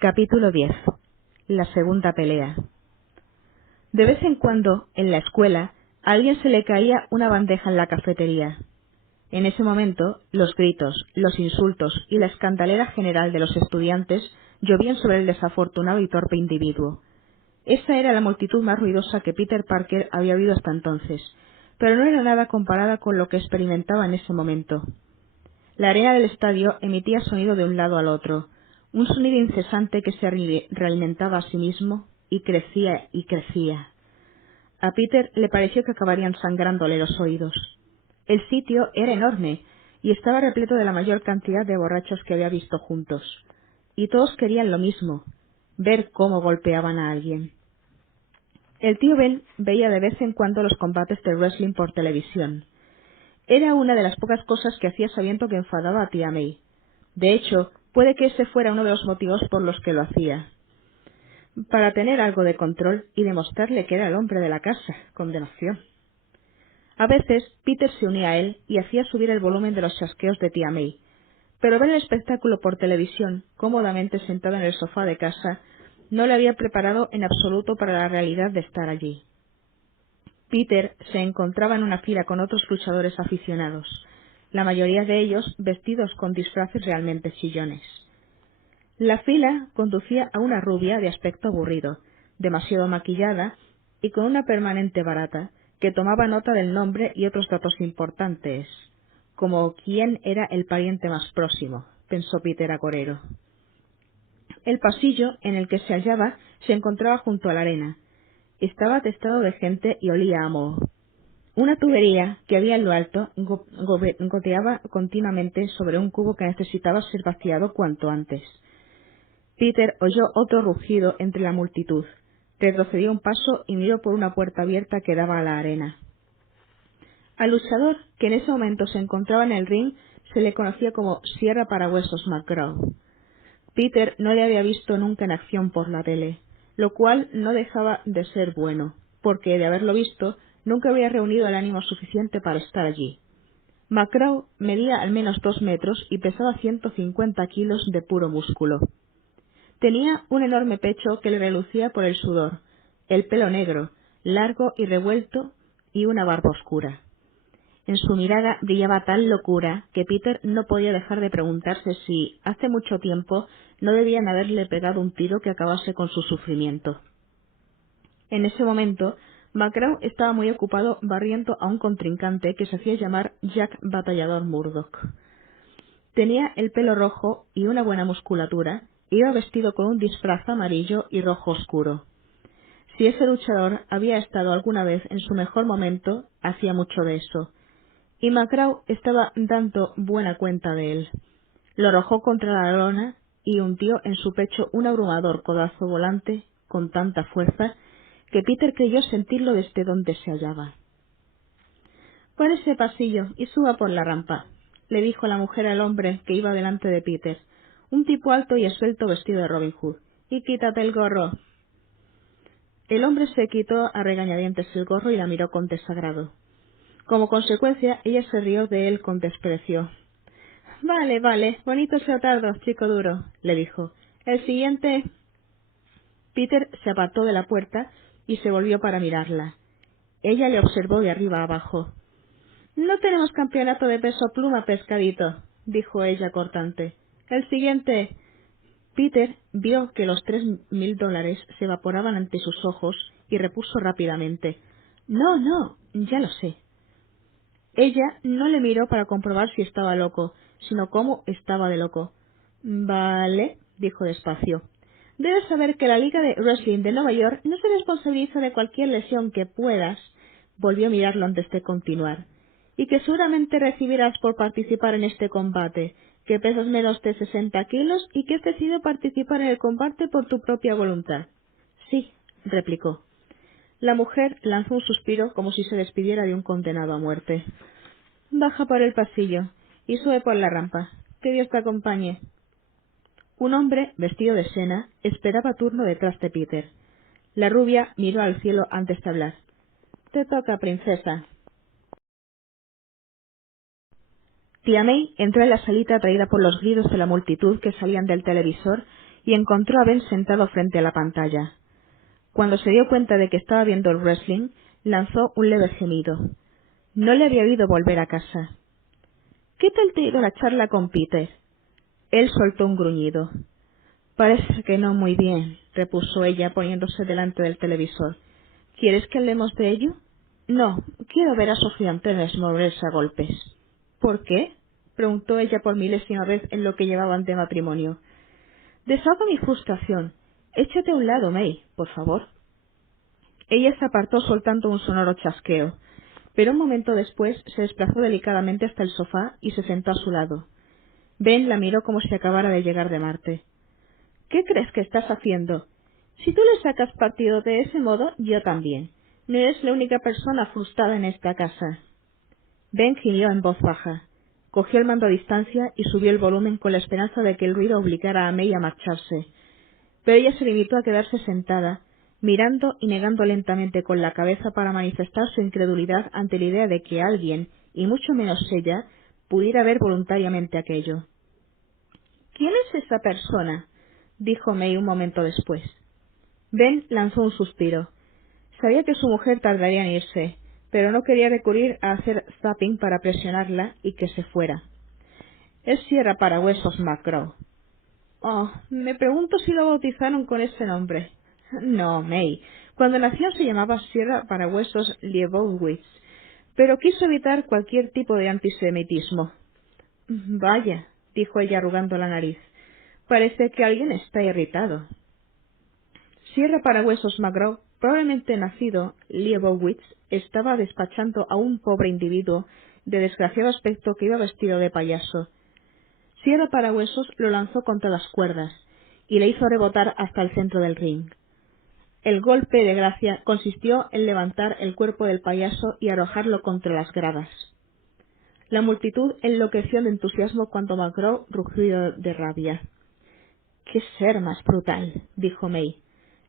Capítulo 10. La segunda pelea. De vez en cuando, en la escuela, a alguien se le caía una bandeja en la cafetería. En ese momento, los gritos, los insultos y la escandalera general de los estudiantes llovían sobre el desafortunado y torpe individuo. Esa era la multitud más ruidosa que Peter Parker había oído hasta entonces, pero no era nada comparada con lo que experimentaba en ese momento. La arena del estadio emitía sonido de un lado al otro, un sonido incesante que se realimentaba a sí mismo y crecía y crecía. A Peter le pareció que acabarían sangrándole los oídos. El sitio era enorme y estaba repleto de la mayor cantidad de borrachos que había visto juntos. Y todos querían lo mismo, ver cómo golpeaban a alguien. El tío Ben veía de vez en cuando los combates de wrestling por televisión. Era una de las pocas cosas que hacía sabiendo que enfadaba a tía May. De hecho, puede que ese fuera uno de los motivos por los que lo hacía. Para tener algo de control y demostrarle que era el hombre de la casa. Condenación. A veces, Peter se unía a él y hacía subir el volumen de los chasqueos de tía May. Pero ver el espectáculo por televisión, cómodamente sentado en el sofá de casa, no le había preparado en absoluto para la realidad de estar allí. Peter se encontraba en una fila con otros luchadores aficionados, la mayoría de ellos vestidos con disfraces realmente chillones. La fila conducía a una rubia de aspecto aburrido, demasiado maquillada y con una permanente barata, que tomaba nota del nombre y otros datos importantes, como quién era el pariente más próximo, pensó Peter agorero. El pasillo en el que se hallaba se encontraba junto a la arena. Estaba atestado de gente y olía a moho. Una tubería que había en lo alto goteaba continuamente sobre un cubo que necesitaba ser vaciado cuanto antes. Peter oyó otro rugido entre la multitud. Retrocedió un paso y miró por una puerta abierta que daba a la arena. Al luchador, que en ese momento se encontraba en el ring, se le conocía como Sierra para Huesos McGraw. Peter no le había visto nunca en acción por la tele, lo cual no dejaba de ser bueno, porque de haberlo visto, nunca había reunido el ánimo suficiente para estar allí. McGraw medía al menos 2 metros y pesaba 150 kilos de puro músculo. Tenía un enorme pecho que le relucía por el sudor, el pelo negro, largo y revuelto, y una barba oscura. En su mirada brillaba tal locura que Peter no podía dejar de preguntarse si, hace mucho tiempo, no debían haberle pegado un tiro que acabase con su sufrimiento. En ese momento, McGraw estaba muy ocupado barriendo a un contrincante que se hacía llamar Jack Batallador Murdoch. Tenía el pelo rojo y una buena musculatura, e iba vestido con un disfraz amarillo y rojo oscuro. Si ese luchador había estado alguna vez en su mejor momento, hacía mucho de eso, y McGraw estaba dando buena cuenta de él. Lo arrojó contra la lona y hundió en su pecho un abrumador codazo volante con tanta fuerza que Peter creyó sentirlo desde donde se hallaba. «Por ese pasillo y suba por la rampa», le dijo la mujer al hombre que iba delante de Peter, un tipo alto y esbelto vestido de Robin Hood, «y quítate el gorro». El hombre se quitó a regañadientes el gorro y la miró con desagrado. Como consecuencia, ella se rió de él con desprecio. «Vale, vale, bonitos leotardos, chico duro», le dijo. «El siguiente». Peter se apartó de la puerta y se volvió para mirarla. Ella le observó de arriba a abajo. «No tenemos campeonato de peso pluma, pescadito», dijo ella cortante. «El siguiente». Peter vio que los $3,000 se evaporaban ante sus ojos y repuso rápidamente. «No, no, ya lo sé». Ella no le miró para comprobar si estaba loco, sino cómo estaba de loco. «Vale», dijo despacio. «Debes saber que la Liga de Wrestling de Nueva York no se responsabiliza de cualquier lesión que puedas», volvió a mirarlo antes de continuar, «y que seguramente recibirás por participar en este combate, que pesas menos de 60 kilos y que has decidido participar en el combate por tu propia voluntad». «Sí», replicó. La mujer lanzó un suspiro como si se despidiera de un condenado a muerte. «Baja por el pasillo y sube por la rampa. Que Dios te acompañe». Un hombre, vestido de seda, esperaba turno detrás de Peter. La rubia miró al cielo antes de hablar. «Te toca, princesa». Tía May entró en la salita atraída por los gritos de la multitud que salían del televisor y encontró a Ben sentado frente a la pantalla. Cuando se dio cuenta de que estaba viendo el wrestling, lanzó un leve gemido. No le había oído volver a casa. —¿Qué tal te ha ido la charla con Peter? Él soltó un gruñido. —Parece que no muy bien —repuso ella poniéndose delante del televisor—. ¿Quieres que hablemos de ello? No, quiero ver a sus gigantes moverse a golpes. —¿Por qué? —preguntó ella por milésima vez en lo que llevaban de matrimonio. —Desahoga mi frustración. Échate a un lado, May, por favor. Ella se apartó soltando un sonoro chasqueo, pero un momento después se desplazó delicadamente hasta el sofá y se sentó a su lado. Ben la miró como si acabara de llegar de Marte. —¿Qué crees que estás haciendo? Si tú le sacas partido de ese modo, yo también. No eres la única persona frustrada en esta casa. Ben gimió en voz baja. Cogió el mando a distancia y subió el volumen con la esperanza de que el ruido obligara a May a marcharse. Pero ella se limitó a quedarse sentada, mirando y negando lentamente con la cabeza para manifestar su incredulidad ante la idea de que alguien, y mucho menos ella, pudiera ver voluntariamente aquello. —¿Quién es esa persona? —dijo May un momento después. Ben lanzó un suspiro. Sabía que su mujer tardaría en irse, pero no quería recurrir a hacer zapping para presionarla y que se fuera. —Es Sierra Parahuesos McGraw. —Oh, me pregunto si lo bautizaron con ese nombre. —No, May. Cuando nació se llamaba Sierra Parahuesos Liebowitz, pero quiso evitar cualquier tipo de antisemitismo. —Vaya —dijo ella arrugando la nariz—, parece que alguien está irritado. Sierra Parahuesos McGraw, probablemente nacido Liebowitz, estaba despachando a un pobre individuo de desgraciado aspecto que iba vestido de payaso. Sierra Parahuesos lo lanzó contra las cuerdas y le hizo rebotar hasta el centro del ring. El golpe de gracia consistió en levantar el cuerpo del payaso y arrojarlo contra las gradas. La multitud enloqueció de entusiasmo cuando McGraw rugió de rabia. —¡Qué ser más brutal! —dijo May.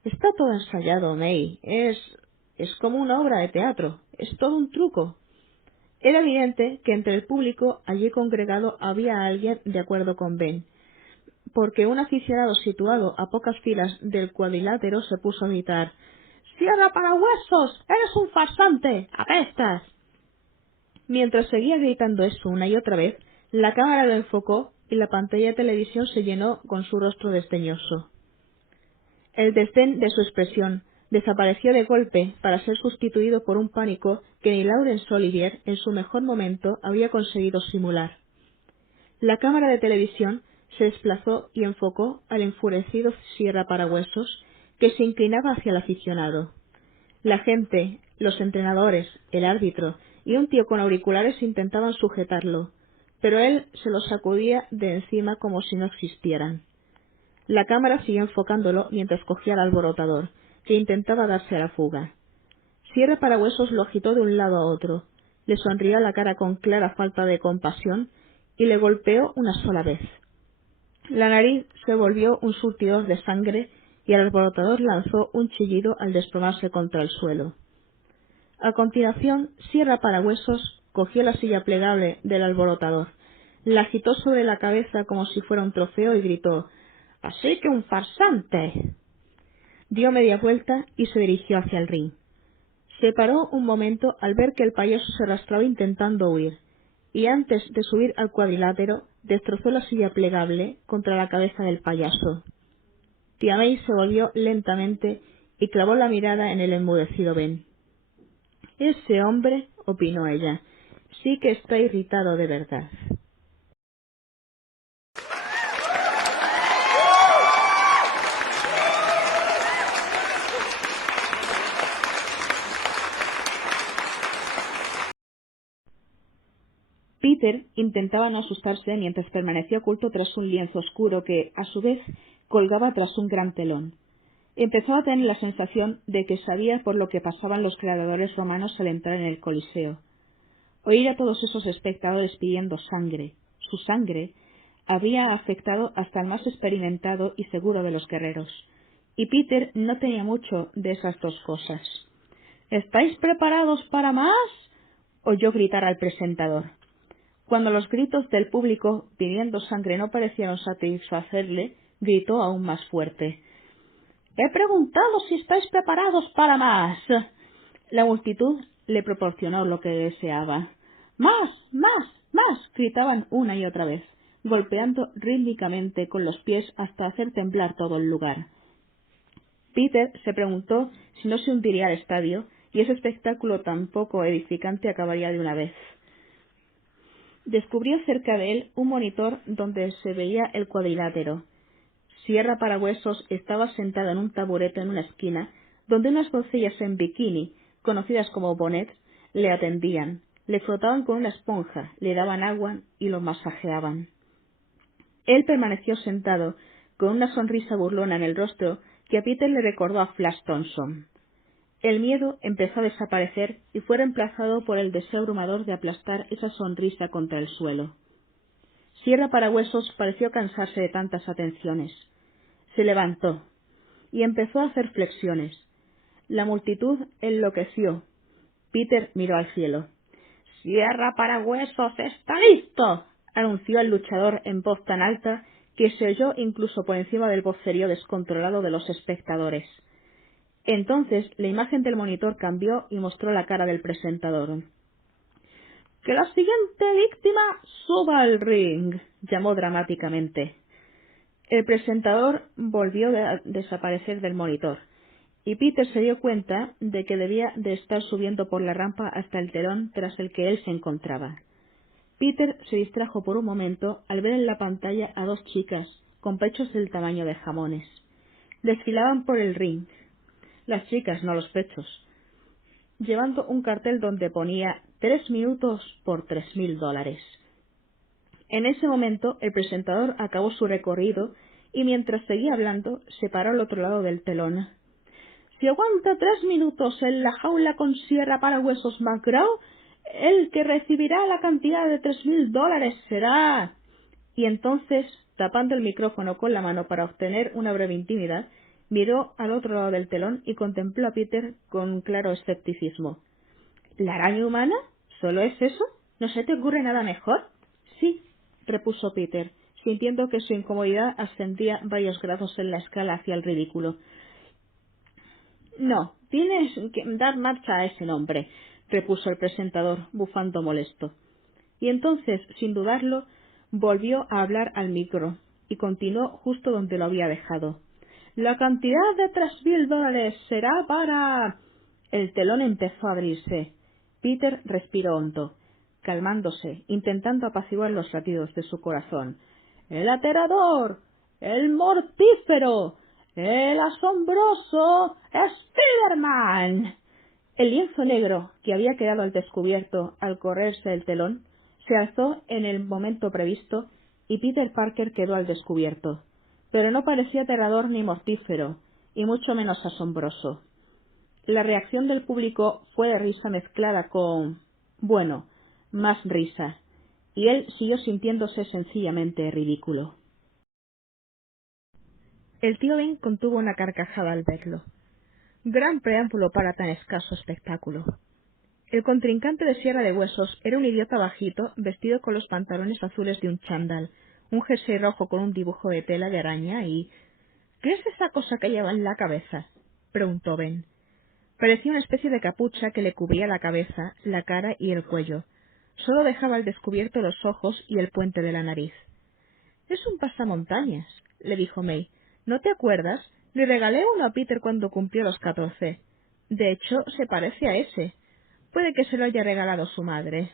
—Está todo ensayado, May. Es como una obra de teatro. Es todo un truco. Era evidente que entre el público allí congregado había alguien de acuerdo con Ben, porque un aficionado situado a pocas filas del cuadrilátero se puso a gritar: —¡Sierra Parahuesos! ¡Eres un farsante! ¡Apestas! Mientras seguía gritando eso una y otra vez, la cámara lo enfocó y la pantalla de televisión se llenó con su rostro desdeñoso. El desdén de su expresión desapareció de golpe para ser sustituido por un pánico que ni Laurence Olivier, en su mejor momento, había conseguido simular. La cámara de televisión se desplazó y enfocó al enfurecido Sierra Parahuesos, que se inclinaba hacia el aficionado. La gente, los entrenadores, el árbitro y un tío con auriculares intentaban sujetarlo, pero él se los sacudía de encima como si no existieran. La cámara siguió enfocándolo mientras cogía al alborotador, que intentaba darse a la fuga. Sierra Parahuesos lo agitó de un lado a otro, le sonrió a la cara con clara falta de compasión y le golpeó una sola vez. La nariz se volvió un surtidor de sangre y el alborotador lanzó un chillido al desplomarse contra el suelo. A continuación, Sierra Parahuesos cogió la silla plegable del alborotador, la agitó sobre la cabeza como si fuera un trofeo y gritó: —¡Así que un farsante! Dio media vuelta y se dirigió hacia el ring. Se paró un momento al ver que el payaso se arrastraba intentando huir, y antes de subir al cuadrilátero, destrozó la silla plegable contra la cabeza del payaso. Tía May se volvió lentamente y clavó la mirada en el enmudecido Ben. Ese hombre, opinó ella, sí que está irritado de verdad. Peter intentaba no asustarse mientras permanecía oculto tras un lienzo oscuro que, a su vez, colgaba tras un gran telón. Empezó a tener la sensación de que sabía por lo que pasaban los gladiadores romanos al entrar en el Coliseo. Oír a todos esos espectadores pidiendo sangre, su sangre, había afectado hasta el más experimentado y seguro de los guerreros, y Peter no tenía mucho de esas dos cosas. —¿Estáis preparados para más? —oyó gritar al presentador. Cuando los gritos del público pidiendo sangre no parecieron satisfacerle, gritó aún más fuerte. He preguntado si estáis preparados para más. La multitud le proporcionó lo que deseaba. ¡Más! ¡Más! ¡Más! Gritaban una y otra vez, golpeando rítmicamente con los pies hasta hacer temblar todo el lugar. Peter se preguntó si no se hundiría el estadio y ese espectáculo tan poco edificante acabaría de una vez. Descubrió cerca de él un monitor donde se veía el cuadrilátero. Sierra Parahuesos estaba sentada en un taburete en una esquina, donde unas doncellas en bikini, conocidas como bonnets, le atendían, le frotaban con una esponja, le daban agua y lo masajeaban. Él permaneció sentado, con una sonrisa burlona en el rostro que a Peter le recordó a Flash Thompson. El miedo empezó a desaparecer y fue reemplazado por el deseo abrumador de aplastar esa sonrisa contra el suelo. Sierra Parahuesos pareció cansarse de tantas atenciones. Se levantó y empezó a hacer flexiones. La multitud enloqueció. Peter miró al cielo. «Sierra Parahuesos está listo», anunció el luchador en voz tan alta que se oyó incluso por encima del vocerío descontrolado de los espectadores. Entonces la imagen del monitor cambió y mostró la cara del presentador. «Que la siguiente víctima suba al ring», llamó dramáticamente. El presentador volvió a desaparecer del monitor, y Peter se dio cuenta de que debía de estar subiendo por la rampa hasta el telón tras el que él se encontraba. Peter se distrajo por un momento al ver en la pantalla a dos chicas con pechos del tamaño de jamones. Desfilaban por el ring. Las chicas, no los pechos, llevando un cartel donde ponía 3 minutos por $3,000. En ese momento el presentador acabó su recorrido y mientras seguía hablando se paró al otro lado del telón. «Si aguanta 3 minutos en la jaula con Sierra Parahuesos McGraw, el que recibirá la cantidad de $3,000 será...» Y entonces, tapando el micrófono con la mano para obtener una breve intimidad, miró al otro lado del telón y contempló a Peter con un claro escepticismo. «¿La araña humana? ¿Solo es eso? ¿No se te ocurre nada mejor?» «Sí», repuso Peter, sintiendo que su incomodidad ascendía varios grados en la escala hacia el ridículo. «No, tienes que dar marcha a ese nombre», repuso el presentador, bufando molesto. Y entonces, sin dudarlo, volvió a hablar al micro y continuó justo donde lo había dejado. «La cantidad de $3,000 será para...» El telón empezó a abrirse. Peter respiró hondo, calmándose, intentando apaciguar los latidos de su corazón. «El aterrador, el mortífero, el asombroso Spider-Man». El lienzo negro, que había quedado al descubierto al correrse el telón, se alzó en el momento previsto y Peter Parker quedó al descubierto. Pero no parecía aterrador ni mortífero, y mucho menos asombroso. La reacción del público fue de risa mezclada con... bueno, más risa, y él siguió sintiéndose sencillamente ridículo. El tío Ben contuvo una carcajada al verlo. Gran preámbulo para tan escaso espectáculo. El contrincante de Sierra de Huesos era un idiota bajito, vestido con los pantalones azules de un chándal, un jersey rojo con un dibujo de tela de araña y... «¿Qué es esa cosa que lleva en la cabeza?», preguntó Ben. Parecía una especie de capucha que le cubría la cabeza, la cara y el cuello. Solo dejaba al descubierto los ojos y el puente de la nariz. «Es un pasamontañas», le dijo May. «¿No te acuerdas? Le regalé uno a Peter cuando cumplió los 14. De hecho, se parece a ese. Puede que se lo haya regalado su madre».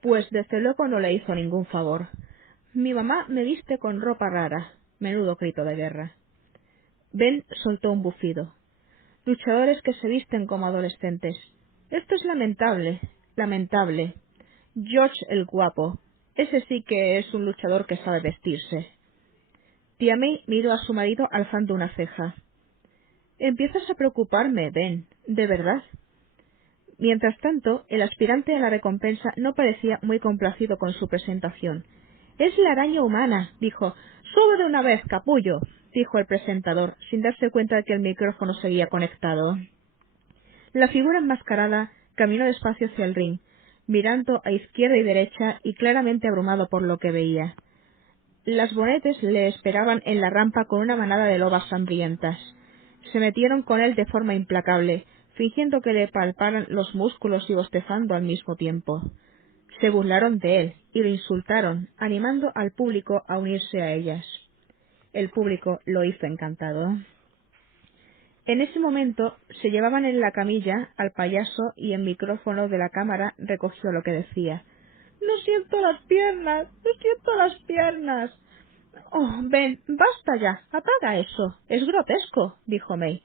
«Pues desde luego no le hizo ningún favor. Mi mamá me viste con ropa rara». Menudo grito de guerra. Ben soltó un bufido. «Luchadores que se visten como adolescentes. Esto es lamentable, lamentable. George el guapo. Ese sí que es un luchador que sabe vestirse». Tía May miró a su marido alzando una ceja. «Empiezas a preocuparme, Ben, de verdad». Mientras tanto, el aspirante a la recompensa no parecía muy complacido con su presentación. «Es la araña humana», dijo. «Sube de una vez, capullo», dijo el presentador, sin darse cuenta de que el micrófono seguía conectado. La figura enmascarada caminó despacio hacia el ring, mirando a izquierda y derecha y claramente abrumado por lo que veía. Las Bonetes le esperaban en la rampa con una manada de lobas hambrientas. Se metieron con él de forma implacable, fingiendo que le palparan los músculos y bostezando al mismo tiempo. Se burlaron de él y lo insultaron, animando al público a unirse a ellas. El público lo hizo encantado. En ese momento se llevaban en la camilla al payaso y el micrófono de la cámara recogió lo que decía. «No siento las piernas, no siento las piernas». «Oh, Ben, basta ya, apaga eso, es grotesco», dijo May.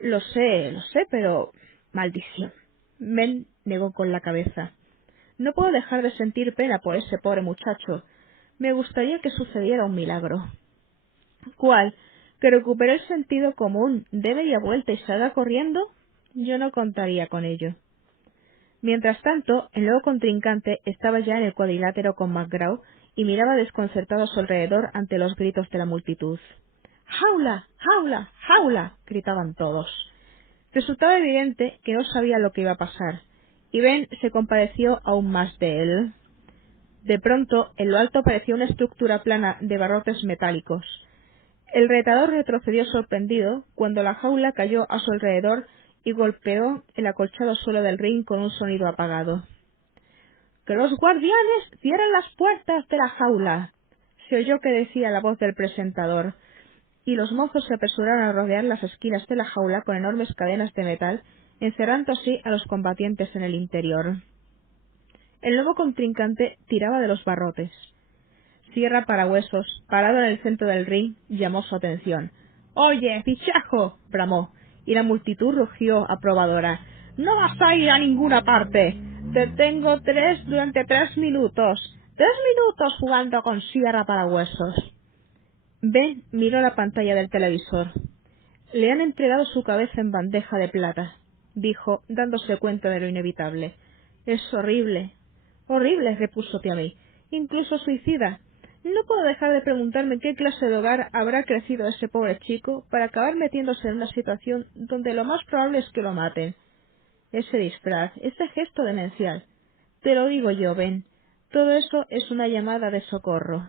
Lo sé, pero... Maldición. Ben negó con la cabeza. «No puedo dejar de sentir pena por ese pobre muchacho. Me gustaría que sucediera un milagro». «¿Cuál? ¿Que recupere el sentido común, dé media vuelta y salga corriendo?» Yo no contaría con ello. Mientras tanto, el nuevo contrincante estaba ya en el cuadrilátero con McGraw y miraba desconcertado a su alrededor ante los gritos de la multitud. «¡Jaula! ¡Jaula! ¡Jaula!», gritaban todos. Resultaba evidente que no sabía lo que iba a pasar, y Ben se compadeció aún más de él. De pronto, en lo alto apareció una estructura plana de barrotes metálicos. El retador retrocedió sorprendido cuando la jaula cayó a su alrededor y golpeó el acolchado suelo del ring con un sonido apagado. «¡Que los guardianes cierren las puertas de la jaula!», se oyó que decía la voz del presentador, y los mozos se apresuraron a rodear las esquinas de la jaula con enormes cadenas de metal, encerrando así a los combatientes en el interior. El nuevo contrincante tiraba de los barrotes. Sierra Parahuesos, parado en el centro del ring, llamó su atención. «¡Oye, fichajo!», bramó, y la multitud rugió aprobadora. «¡No vas a ir a ninguna parte! Te tengo durante 3 minutos. 3 minutos jugando con Sierra Parahuesos». Ben miró la pantalla del televisor. «Le han entregado su cabeza en bandeja de plata», dijo, dándose cuenta de lo inevitable. «Es horrible». «Horrible», repuso Tiamé. «Incluso suicida. No puedo dejar de preguntarme en qué clase de hogar habrá crecido ese pobre chico para acabar metiéndose en una situación donde lo más probable es que lo maten. Ese disfraz, ese gesto demencial. Te lo digo yo, Ben. Todo eso es una llamada de socorro».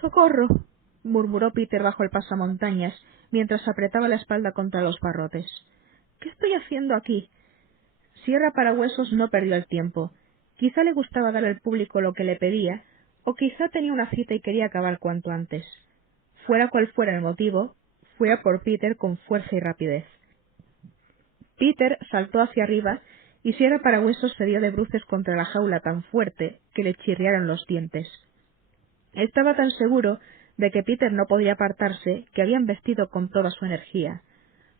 «¡Socorro!», murmuró Peter bajo el pasamontañas, mientras apretaba la espalda contra los barrotes. «¿Qué estoy haciendo aquí?». Sierra Parahuesos no perdió el tiempo. Quizá le gustaba dar al público lo que le pedía, o quizá tenía una cita y quería acabar cuanto antes. Fuera cual fuera el motivo, fue a por Peter con fuerza y rapidez. Peter saltó hacia arriba y Sierra Parahuesos se dio de bruces contra la jaula tan fuerte que le chirriaron los dientes. Estaba tan seguro de que Peter no podía apartarse que había embestido con toda su energía.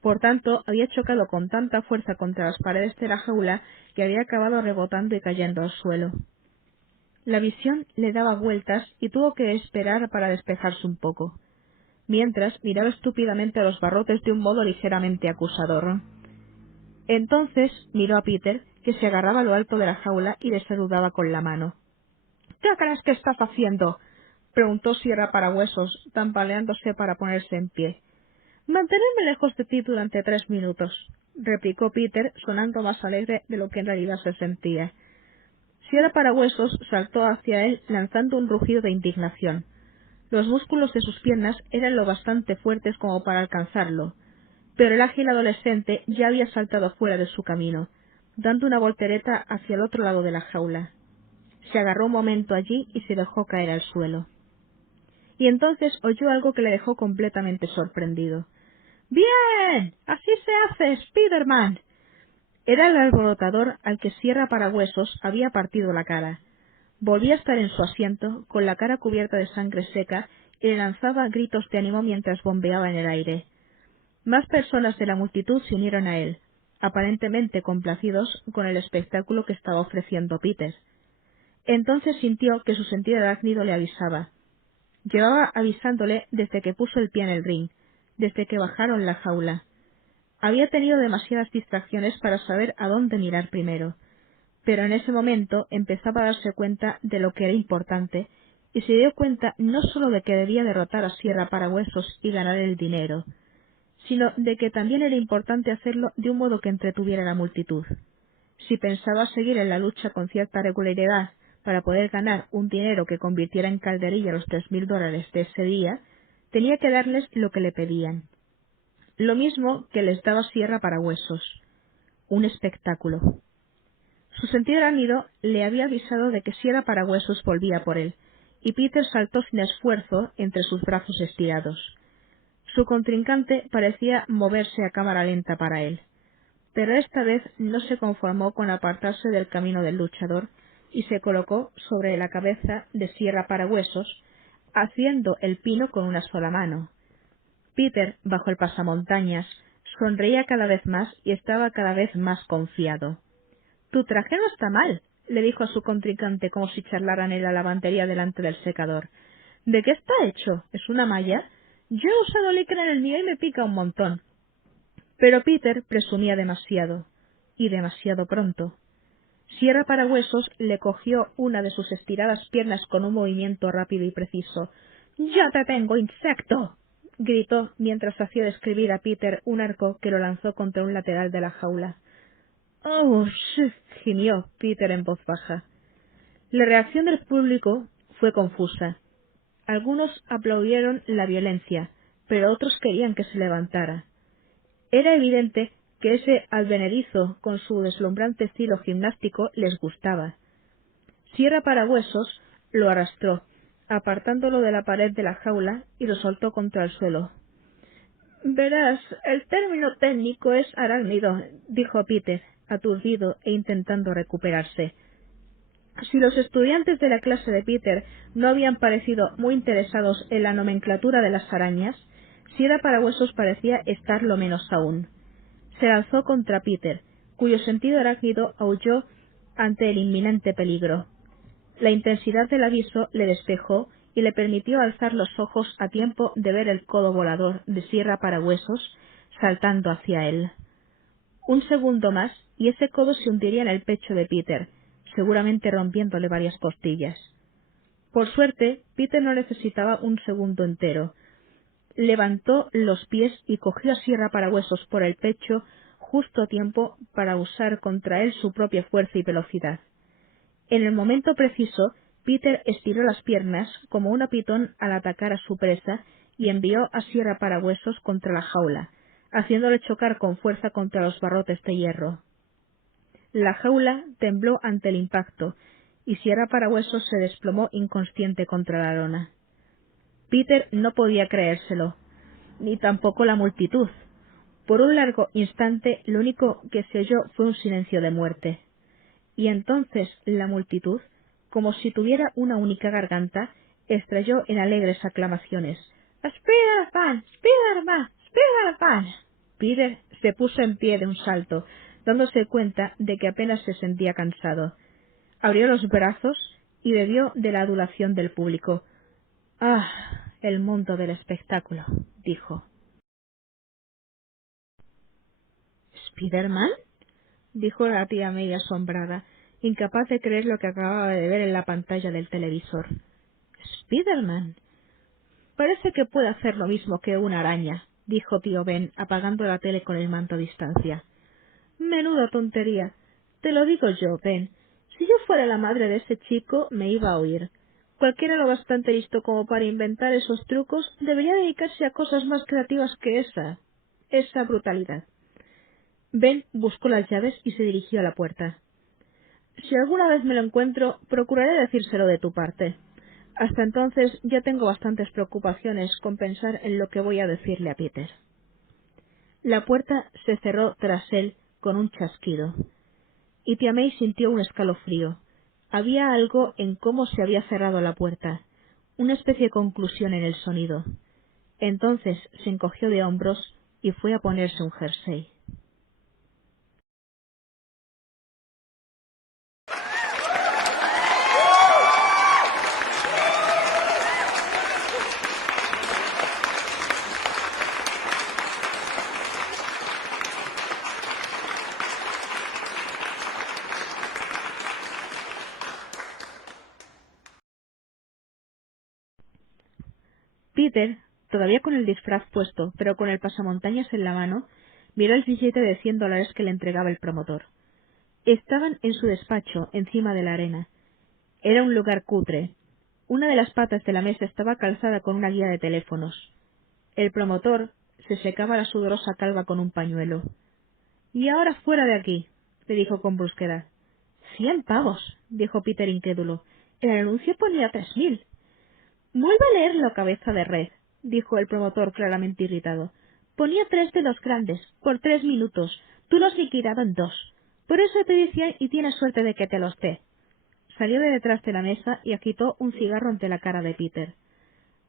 Por tanto, había chocado con tanta fuerza contra las paredes de la jaula que había acabado rebotando y cayendo al suelo. La visión le daba vueltas y tuvo que esperar para despejarse un poco. Mientras, miraba estúpidamente a los barrotes de un modo ligeramente acusador. Entonces miró a Peter, que se agarraba a lo alto de la jaula y le saludaba con la mano. «¿Qué crees que estás haciendo?», preguntó Sierra Parahuesos, tambaleándose para ponerse en pie. «Mantenerme lejos de ti durante 3 minutos», replicó Peter, sonando más alegre de lo que en realidad se sentía. Sierra Parahuesos saltó hacia él lanzando un rugido de indignación. Los músculos de sus piernas eran lo bastante fuertes como para alcanzarlo, pero el ágil adolescente ya había saltado fuera de su camino, dando una voltereta hacia el otro lado de la jaula. Se agarró un momento allí y se dejó caer al suelo. Y entonces oyó algo que le dejó completamente sorprendido. «¡Bien! ¡Así se hace, Spiderman!». Era el alborotador al que Sierra Parahuesos había partido la cara. Volvía a estar en su asiento, con la cara cubierta de sangre seca, y le lanzaba gritos de ánimo mientras bombeaba en el aire. Más personas de la multitud se unieron a él, aparentemente complacidos con el espectáculo que estaba ofreciendo Peter. Entonces sintió que su sentido arácnido le avisaba. Llevaba avisándole desde que puso el pie en el ring, desde que bajaron la jaula. Había tenido demasiadas distracciones para saber a dónde mirar primero, pero en ese momento empezaba a darse cuenta de lo que era importante y se dio cuenta no sólo de que debía derrotar a Sierra Parahuesos y ganar el dinero, sino de que también era importante hacerlo de un modo que entretuviera a la multitud. Si pensaba seguir en la lucha con cierta regularidad, Para poder ganar un dinero que convirtiera en calderilla los $3,000 de ese día, tenía que darles lo que le pedían. Lo mismo que les daba Sierra Parahuesos. Un espectáculo. Su sentido arácnido le había avisado de que Sierra Parahuesos volvía por él, y Peter saltó sin esfuerzo entre sus brazos estirados. Su contrincante parecía moverse a cámara lenta para él, pero esta vez no se conformó con apartarse del camino del luchador y se colocó sobre la cabeza de Sierra Parahuesos, haciendo el pino con una sola mano. Peter, bajo el pasamontañas, sonreía cada vez más y estaba cada vez más confiado. «Tu traje no está mal», le dijo a su contrincante como si charlaran en la lavandería delante del secador. «¿De qué está hecho? ¿Es una malla? Yo he usado licra en el mío y me pica un montón». Pero Peter presumía demasiado, y demasiado pronto. Sierra Parahuesos le cogió una de sus estiradas piernas con un movimiento rápido y preciso. «¡Ya te tengo, insecto!», gritó mientras hacía describir a Peter un arco que lo lanzó contra un lateral de la jaula. «¡Oh, sí!», gimió Peter en voz baja. La reacción del público fue confusa. Algunos aplaudieron la violencia, pero otros querían que se levantara. Era evidente que ese advenedizo, con su deslumbrante estilo gimnástico, les gustaba. Sierra Parahuesos lo arrastró, apartándolo de la pared de la jaula, y lo soltó contra el suelo. «Verás, el término técnico es arácnido», dijo Peter, aturdido e intentando recuperarse. Si los estudiantes de la clase de Peter no habían parecido muy interesados en la nomenclatura de las arañas, Sierra Parahuesos parecía estar lo menos aún. Se lanzó contra Peter, cuyo sentido arácnido aulló ante el inminente peligro. La intensidad del aviso le despejó y le permitió alzar los ojos a tiempo de ver el codo volador de Sierra Parahuesos saltando hacia él. Un segundo más y ese codo se hundiría en el pecho de Peter, seguramente rompiéndole varias costillas. Por suerte, Peter no necesitaba un segundo entero. Levantó los pies y cogió a Sierra Parahuesos por el pecho justo a tiempo para usar contra él su propia fuerza y velocidad. En el momento preciso, Peter estiró las piernas como una pitón al atacar a su presa y envió a Sierra Parahuesos contra la jaula, haciéndole chocar con fuerza contra los barrotes de hierro. La jaula tembló ante el impacto y Sierra Parahuesos se desplomó inconsciente contra la lona. Peter no podía creérselo, ni tampoco la multitud. Por un largo instante lo único que se oyó fue un silencio de muerte. Y entonces la multitud, como si tuviera una única garganta, estalló en alegres aclamaciones. «¡Spider-Man! ¡Spider-Man! ¡Spider-Man!». Peter se puso en pie de un salto, dándose cuenta de que apenas se sentía cansado. Abrió los brazos y bebió de la adulación del público. «¡Ah, el mundo del espectáculo!», dijo. «¿Spider-Man?», dijo la tía May asombrada, incapaz de creer lo que acababa de ver en la pantalla del televisor. «¿Spider-Man? Parece que puede hacer lo mismo que una araña», dijo tío Ben, apagando la tele con el manto a distancia. «Menuda tontería. Te lo digo yo, Ben. Si yo fuera la madre de ese chico, me iba a oír. Cualquiera lo bastante listo como para inventar esos trucos debería dedicarse a cosas más creativas que esa brutalidad». Ben buscó las llaves y se dirigió a la puerta. «Si alguna vez me lo encuentro, procuraré decírselo de tu parte. Hasta entonces ya tengo bastantes preocupaciones con pensar en lo que voy a decirle a Peter». La puerta se cerró tras él con un chasquido, y tía May sintió un escalofrío. Había algo en cómo se había cerrado la puerta, una especie de conclusión en el sonido. Entonces se encogió de hombros y fue a ponerse un jersey. Peter, todavía con el disfraz puesto, pero con el pasamontañas en la mano, miró el billete de $100 que le entregaba el promotor. Estaban en su despacho, encima de la arena. Era un lugar cutre. Una de las patas de la mesa estaba calzada con una guía de teléfonos. El promotor se secaba la sudorosa calva con un pañuelo. —Y ahora fuera de aquí —le dijo con brusquedad. —100 pavos —dijo Peter incrédulo—. El anuncio ponía 3000. —Vuelve a leerlo, cabeza de red —dijo el promotor claramente irritado—. Ponía 3 de los grandes, por 3 minutos. Tú los has liquidado en 2. Por eso te decía y tienes suerte de que te los dé. Salió de detrás de la mesa y agitó un cigarro ante la cara de Peter.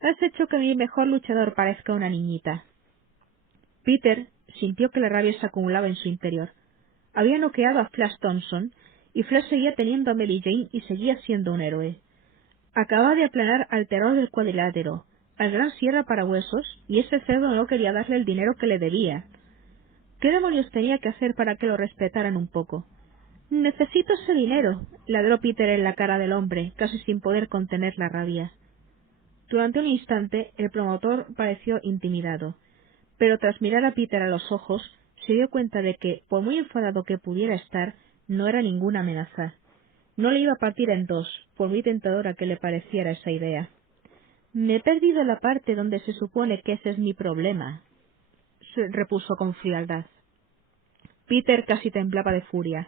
—Has hecho que mi mejor luchador parezca una niñita. Peter sintió que la rabia se acumulaba en su interior. Había noqueado a Flash Thompson, y Flash seguía teniendo a Mary Jane y seguía siendo un héroe. Acababa de aplanar al terror del cuadrilátero, al gran Sierra para huesos, y ese cerdo no quería darle el dinero que le debía. ¿Qué demonios tenía que hacer para que lo respetaran un poco? —Necesito ese dinero —ladró Peter en la cara del hombre, casi sin poder contener la rabia. Durante un instante el promotor pareció intimidado, pero tras mirar a Peter a los ojos se dio cuenta de que, por muy enfadado que pudiera estar, no era ninguna amenaza. No le iba a partir en 2, por muy tentadora que le pareciera esa idea. —Me he perdido la parte donde se supone que ese es mi problema —repuso con frialdad. Peter casi temblaba de furia.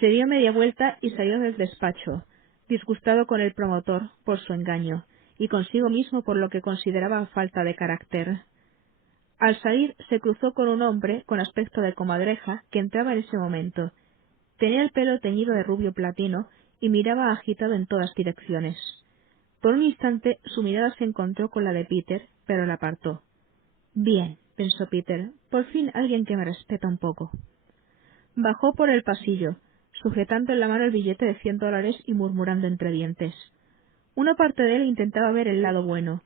Se dio media vuelta y salió del despacho, disgustado con el promotor por su engaño, y consigo mismo por lo que consideraba falta de carácter. Al salir se cruzó con un hombre con aspecto de comadreja que entraba en ese momento. Tenía el pelo teñido de rubio platino y miraba agitado en todas direcciones. Por un instante su mirada se encontró con la de Peter, pero la apartó. Bien, pensó Peter, por fin alguien que me respeta un poco. Bajó por el pasillo, sujetando en la mano el billete de $100 y murmurando entre dientes. Una parte de él intentaba ver el lado bueno.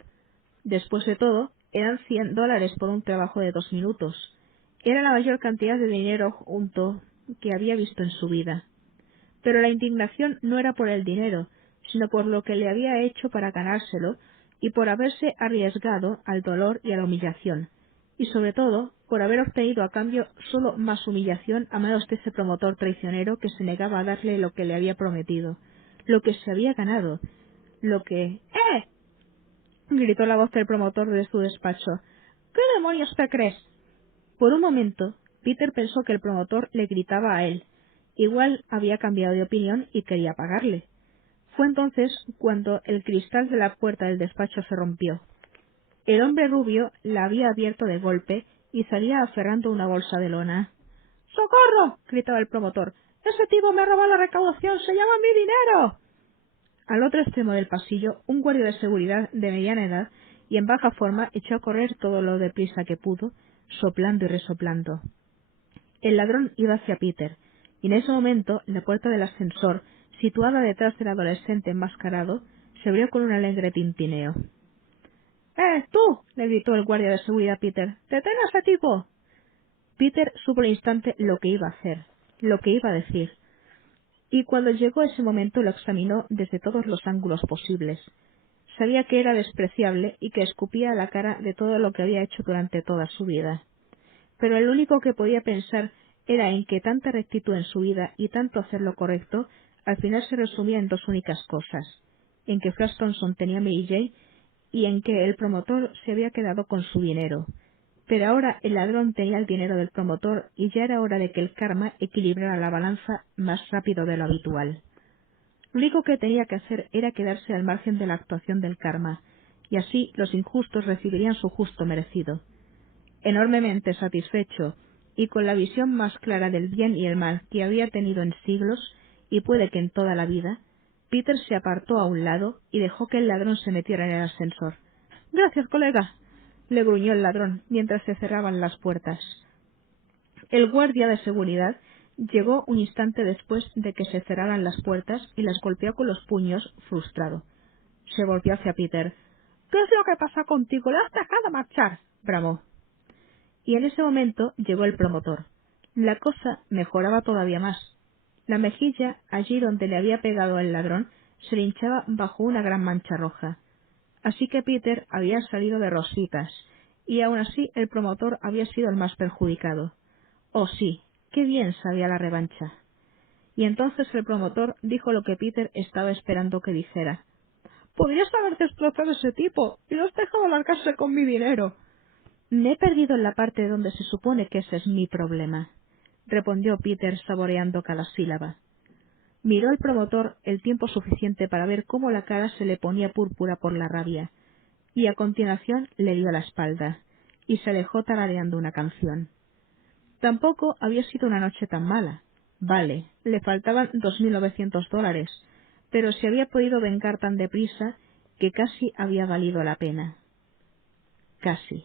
Después de todo, eran $100 por un trabajo de 2 minutos. Era la mayor cantidad de dinero junto que había visto en su vida. Pero la indignación no era por el dinero, sino por lo que le había hecho para ganárselo y por haberse arriesgado al dolor y a la humillación, y sobre todo por haber obtenido a cambio solo más humillación a manos de ese promotor traicionero que se negaba a darle lo que le había prometido, lo que se había ganado, lo que... ¡Eh! —gritó la voz del promotor de su despacho. —¿Qué demonios te crees? Por un momento, Peter pensó que el promotor le gritaba a él. Igual había cambiado de opinión y quería pagarle. Fue entonces cuando el cristal de la puerta del despacho se rompió. El hombre rubio la había abierto de golpe y salía aferrando una bolsa de lona. —¡Socorro! —gritaba el promotor. —¡Ese tipo me ha robado la recaudación! ¡Se llama mi dinero! Al otro extremo del pasillo, un guardia de seguridad de mediana edad y en baja forma echó a correr todo lo deprisa que pudo, soplando y resoplando. El ladrón iba hacia Peter, y en ese momento la puerta del ascensor, situada detrás del adolescente enmascarado, se abrió con un alegre tintineo. Tú! —le gritó el guardia de seguridad a Peter. —¡Detén a ese tipo! Peter supo al instante lo que iba a hacer, lo que iba a decir, y cuando llegó ese momento lo examinó desde todos los ángulos posibles. Sabía que era despreciable y que escupía a la cara de todo lo que había hecho durante toda su vida. Pero el único que podía pensar era en que tanta rectitud en su vida y tanto hacer lo correcto al final se resumía en 2 únicas cosas: en que Flash Thompson tenía a Mary Jane y en que el promotor se había quedado con su dinero. Pero ahora el ladrón tenía el dinero del promotor y ya era hora de que el karma equilibrara la balanza más rápido de lo habitual. Lo único que tenía que hacer era quedarse al margen de la actuación del karma, y así los injustos recibirían su justo merecido. Enormemente satisfecho, y con la visión más clara del bien y el mal que había tenido en siglos, y puede que en toda la vida, Peter se apartó a un lado y dejó que el ladrón se metiera en el ascensor. —Gracias, colega —le gruñó el ladrón mientras se cerraban las puertas. El guardia de seguridad llegó un instante después de que se cerraran las puertas y las golpeó con los puños, frustrado. Se volvió hacia Peter. —¿Qué es lo que pasa contigo? ¡Le has dejado marchar! —bramó. Y en ese momento llegó el promotor. La cosa mejoraba todavía más. La mejilla, allí donde le había pegado el ladrón, se le hinchaba bajo una gran mancha roja. Así que Peter había salido de rositas, y aun así el promotor había sido el más perjudicado. Oh sí, qué bien sabía la revancha. y entonces el promotor dijo lo que Peter estaba esperando que dijera. «Podrías haber destrozado a ese tipo y lo has dejado largarse con mi dinero». «Me he perdido en la parte donde se supone que ese es mi problema», respondió Peter saboreando cada sílaba. Miró al promotor el tiempo suficiente para ver cómo la cara se le ponía púrpura por la rabia, y a continuación le dio la espalda, y se alejó tarareando una canción. Tampoco había sido una noche tan mala. Vale, le faltaban $2.900, pero se había podido vengar tan deprisa que casi había valido la pena. Casi.